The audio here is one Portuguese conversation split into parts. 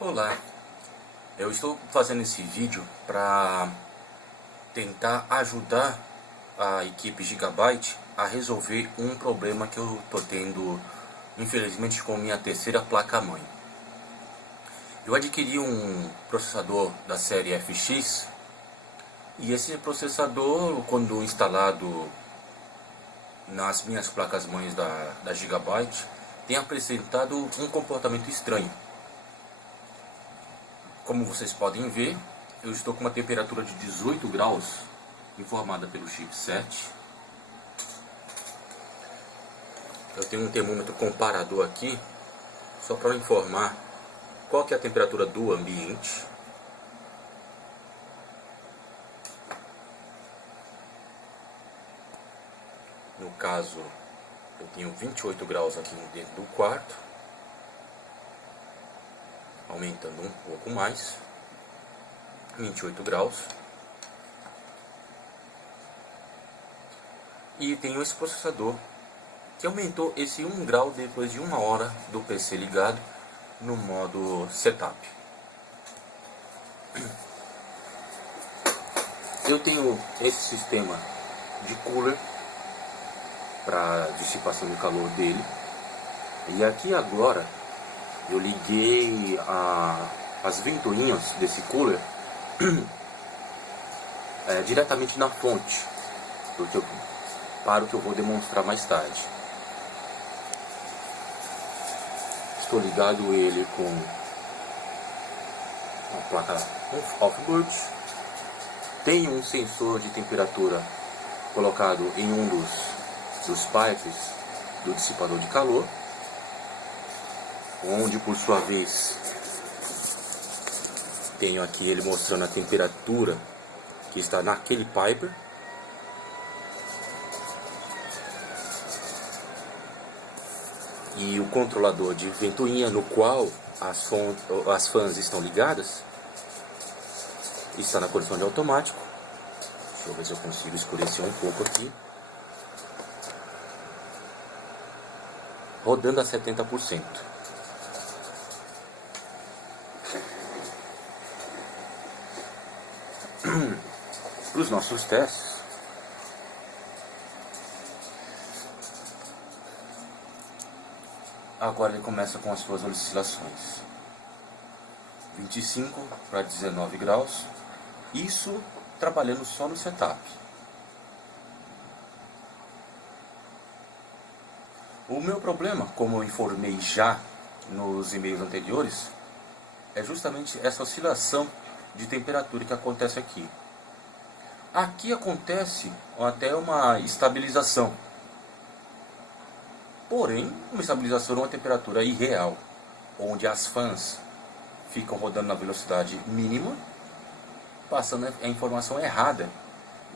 Olá, eu estou fazendo esse vídeo para tentar ajudar a equipe Gigabyte a resolver um problema que eu estou tendo, infelizmente, com minha terceira placa-mãe. Eu adquiri um processador da série FX e esse processador, quando instalado nas minhas placas-mães da Gigabyte, tem apresentado um comportamento estranho. Como vocês podem ver, eu estou com uma temperatura de 18 graus, informada pelo chipset. Eu tenho um termômetro comparador aqui, só para informar qual que é a temperatura do ambiente. No caso, eu tenho 28 graus aqui dentro do quarto, aumentando um pouco mais, 28 graus. E tenho esse processador que aumentou esse 1 grau depois de 1 hora do PC ligado no modo setup. Eu tenho esse sistema de cooler para dissipação de calor dele, e aqui agora eu liguei as ventoinhas desse cooler diretamente na fonte, para o que eu vou demonstrar mais tarde. Estou ligado ele com a placa off-board. Tem um sensor de temperatura colocado em um dos pipes do dissipador de calor, onde por sua vez tenho aqui ele mostrando a temperatura que está naquele pipe. E o controlador de ventoinha, no qual as fãs estão ligadas, está na condição de automático. Deixa eu ver se eu consigo escurecer um pouco aqui. Rodando a 70%. Para os nossos testes, agora ele começa com as suas oscilações. 25 para 19 graus. Isso trabalhando só no setup. O meu problema, como eu informei já nos e-mails anteriores, é justamente essa oscilação de temperatura que acontece aqui. Aqui acontece até uma estabilização. Porém, uma estabilização numa temperatura irreal, onde as fãs ficam rodando na velocidade mínima, passando a informação errada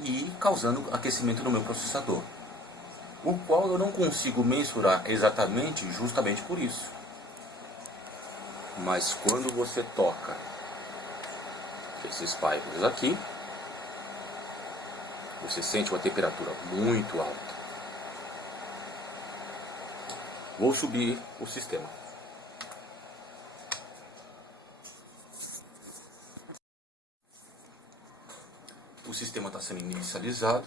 e causando aquecimento no meu processador, o qual eu não consigo mensurar exatamente, justamente por isso. Mas quando você toca esses pipes aqui, você sente uma temperatura muito alta. Vou subir o sistema. O sistema está sendo inicializado.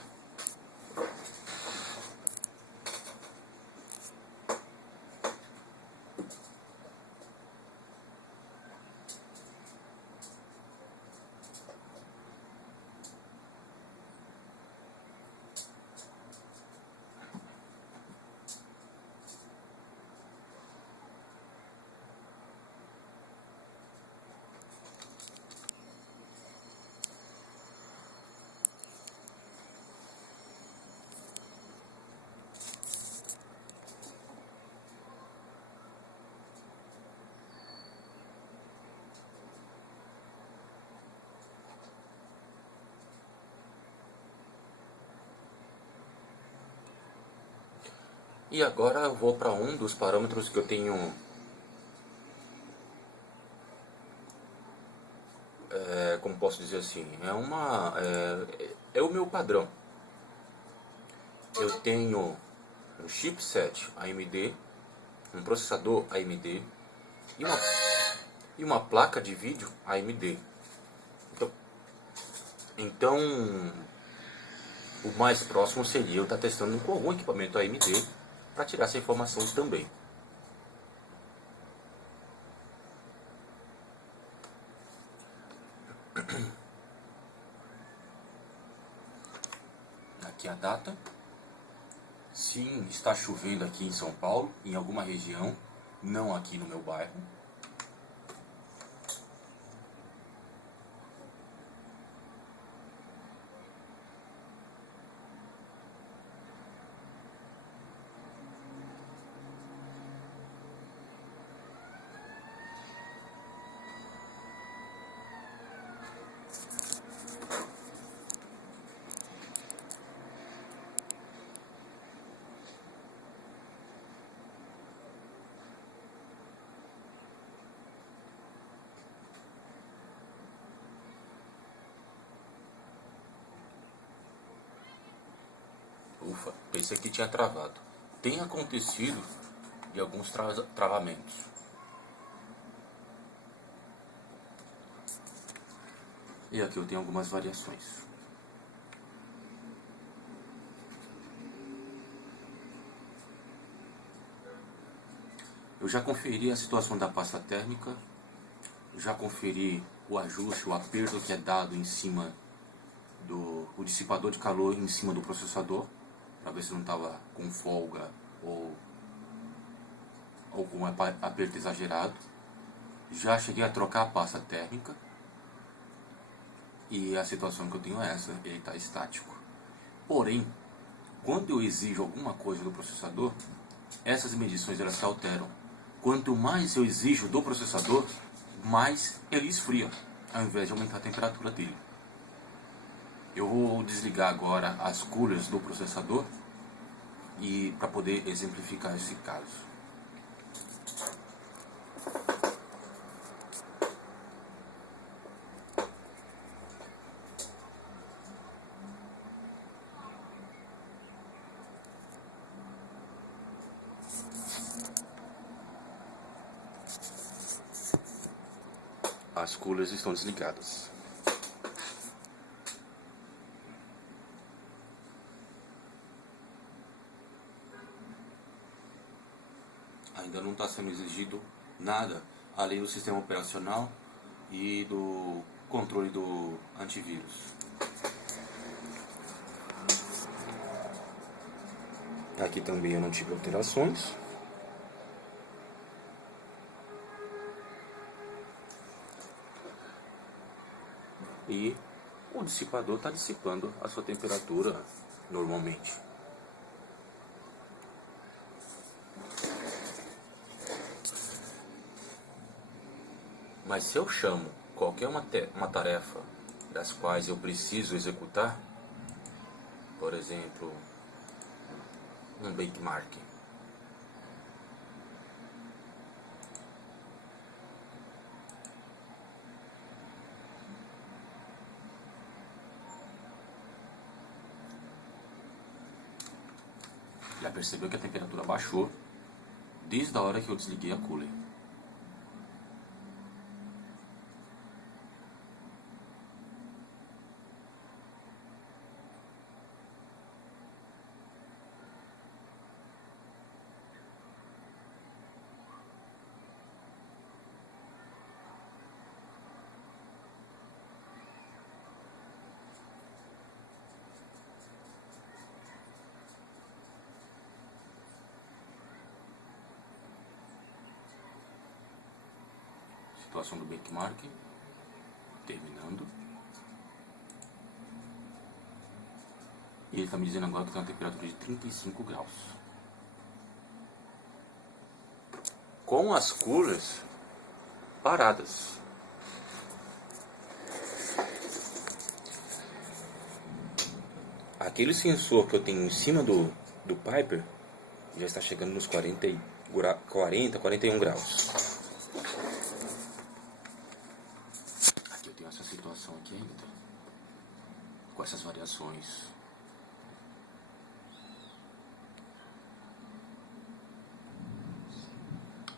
E agora eu vou para um dos parâmetros que eu tenho como posso dizer assim, é o meu padrão. Eu tenho um chipset AMD, um processador AMD e uma placa de vídeo AMD. Então o mais próximo seria eu estar testando com algum equipamento AMD para tirar essa informação também. Aqui a data. Sim, está chovendo aqui em São Paulo, em alguma região, não aqui no meu bairro. Ufa, pensei que tinha travado. Tem acontecido de alguns travamentos. E aqui eu tenho algumas variações. Eu já conferi a situação da pasta térmica, já conferi o ajuste, o aperto que é dado em cima do dissipador de calor em cima do processador, para ver se não estava com folga ou algum aperto exagerado. Já cheguei a trocar a pasta térmica e a situação que eu tenho é essa, ele está estático. Porém, quando eu exijo alguma coisa do processador, essas medições elas se alteram. Quanto mais eu exijo do processador, mais ele esfria, ao invés de aumentar a temperatura dele. Eu vou desligar agora as coolers do processador e para poder exemplificar esse caso. As coolers estão desligadas. Ainda não está sendo exigido nada além do sistema operacional e do controle do antivírus. Aqui também eu não tive alterações. E o dissipador está dissipando a sua temperatura normalmente. Mas se eu chamo qualquer uma tarefa das quais eu preciso executar, por exemplo, um benchmark, já percebeu que a temperatura baixou desde a hora que eu desliguei a cooler. Situação do benchmark terminando. E ele está me dizendo agora que tem uma temperatura de 35 graus. Com as coolers paradas. Aquele sensor que eu tenho em cima do Piper já está chegando nos 40, 41 graus. Aqui eu tenho essa situação aqui ainda, com essas variações.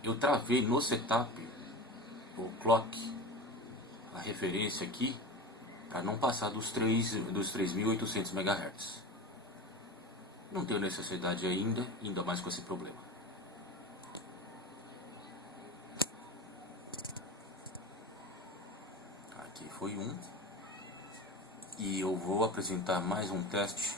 Eu travei no setup por clock, a referência aqui, para não passar dos 3.800 MHz. Não tenho necessidade ainda mais com esse problema. Aqui foi um. E eu vou apresentar mais um teste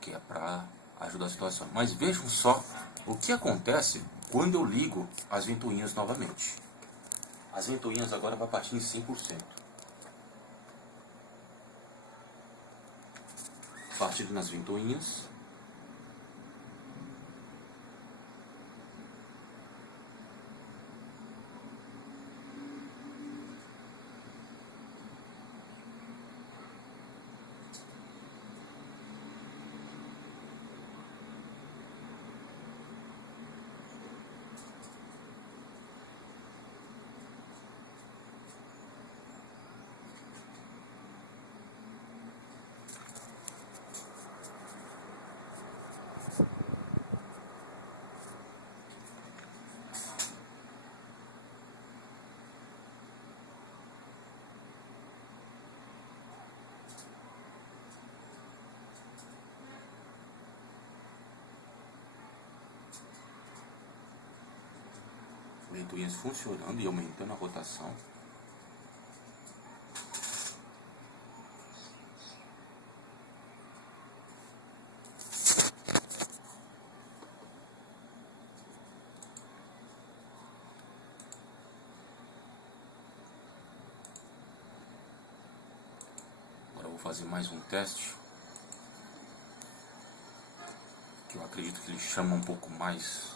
que é para ajudar a situação. Mas vejam só o que acontece quando eu ligo as ventoinhas novamente. As ventoinhas agora vão partir em 100%. Partindo nas ventoinhas. Ventoinhas funcionando e aumentando a rotação. Agora eu vou fazer mais um teste, que eu acredito que ele chama um pouco mais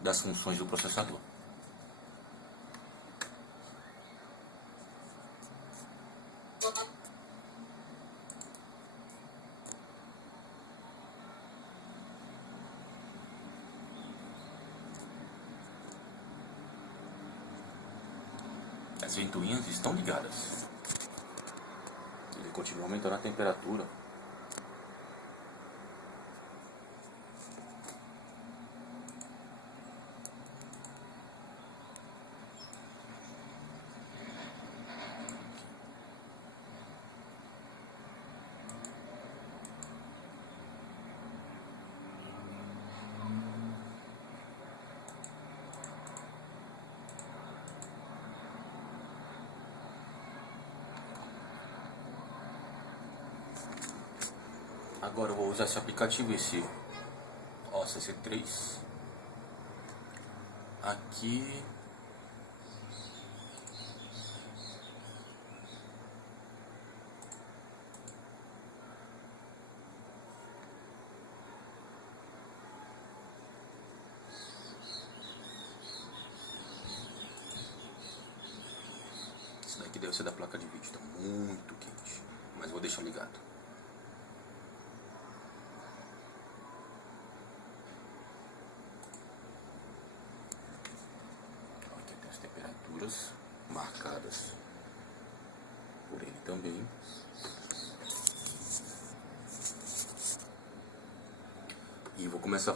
das funções do processador. As ventoinhas estão ligadas. Ele continua aumentando a temperatura. Agora eu vou usar esse aplicativo, esse OCC3. Aqui isso daqui deve ser da placa de vídeo, está muito quente, mas vou deixar ligado. Aqui tem as temperaturas marcadas por ele também.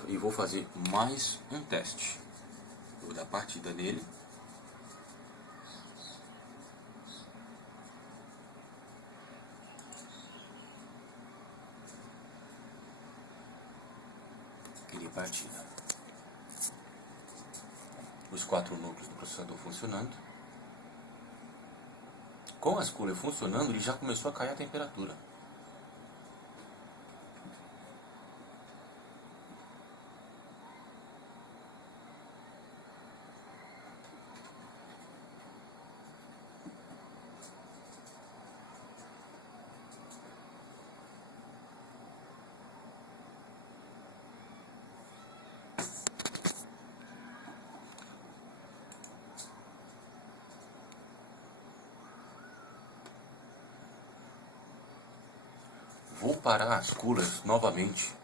E vou fazer mais um teste. Vou dar partida nele. E partida. Os 4 núcleos do processador funcionando. Com as cooler funcionando, ele já começou a cair a temperatura. Vou parar as coolers novamente.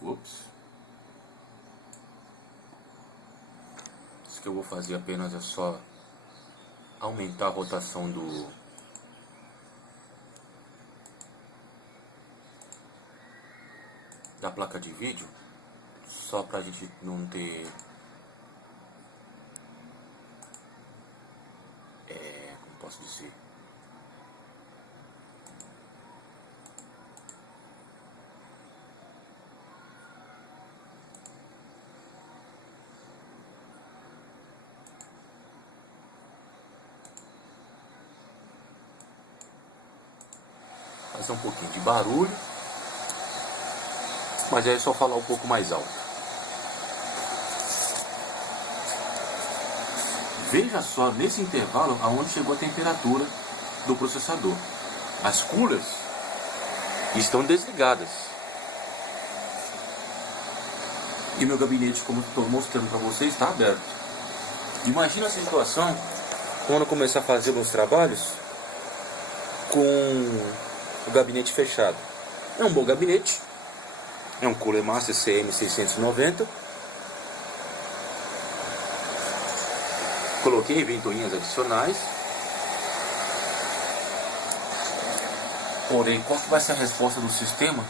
Ups. Isso que eu vou fazer apenas é só aumentar a rotação da placa de vídeo, só pra gente não ter como posso dizer, fazer um pouquinho de barulho, mas aí é só falar um pouco mais alto. Veja só nesse intervalo aonde chegou a temperatura do processador. As coolers estão desligadas. E meu gabinete, como estou mostrando para vocês, está aberto. Imagina a situação quando eu começar a fazer meus trabalhos com o gabinete fechado. É um bom gabinete. É um Cooler Master CM690. Coloquei ventoinhas adicionais. Porém, qual que vai ser a resposta do sistema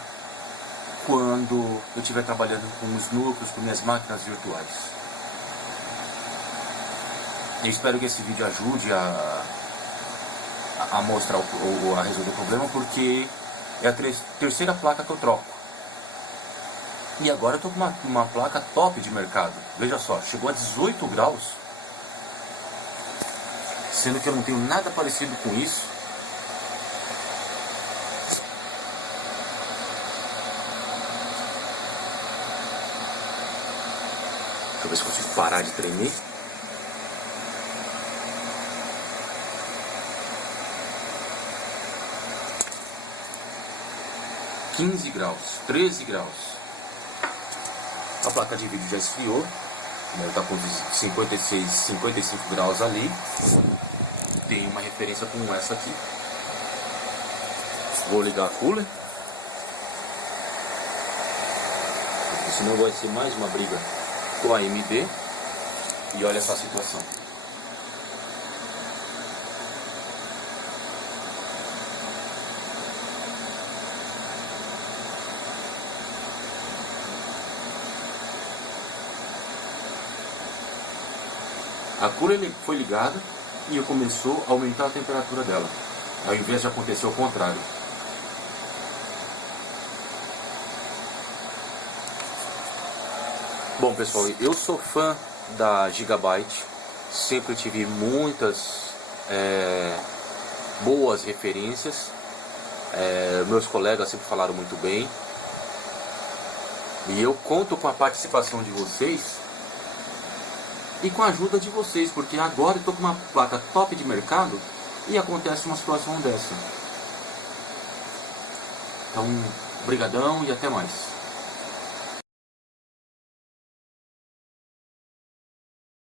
quando eu estiver trabalhando com os núcleos, com minhas máquinas virtuais? Eu espero que esse vídeo ajude a mostrar a resolver o problema, porque é a terceira placa que eu troco. E agora eu estou com uma placa top de mercado. Veja só, chegou a 18 graus. Sendo que eu não tenho nada parecido com isso. Deixa eu ver se consigo parar de tremer. (15 graus, 13 graus. A placa de vídeo já esfriou. Está com 56, 55 graus ali. Tem uma referência como essa aqui. Vou ligar a cooler, porque senão vai ser mais uma briga com a AMD. E olha essa situação. A cooler foi ligada e começou a aumentar a temperatura dela, ao invés de acontecer o contrário. Bom pessoal, eu sou fã da Gigabyte, sempre tive muitas boas referências, meus colegas sempre falaram muito bem, e eu conto com a participação de vocês e com a ajuda de vocês, porque agora eu estou com uma placa top de mercado e acontece uma situação dessa. Então, brigadão e até mais.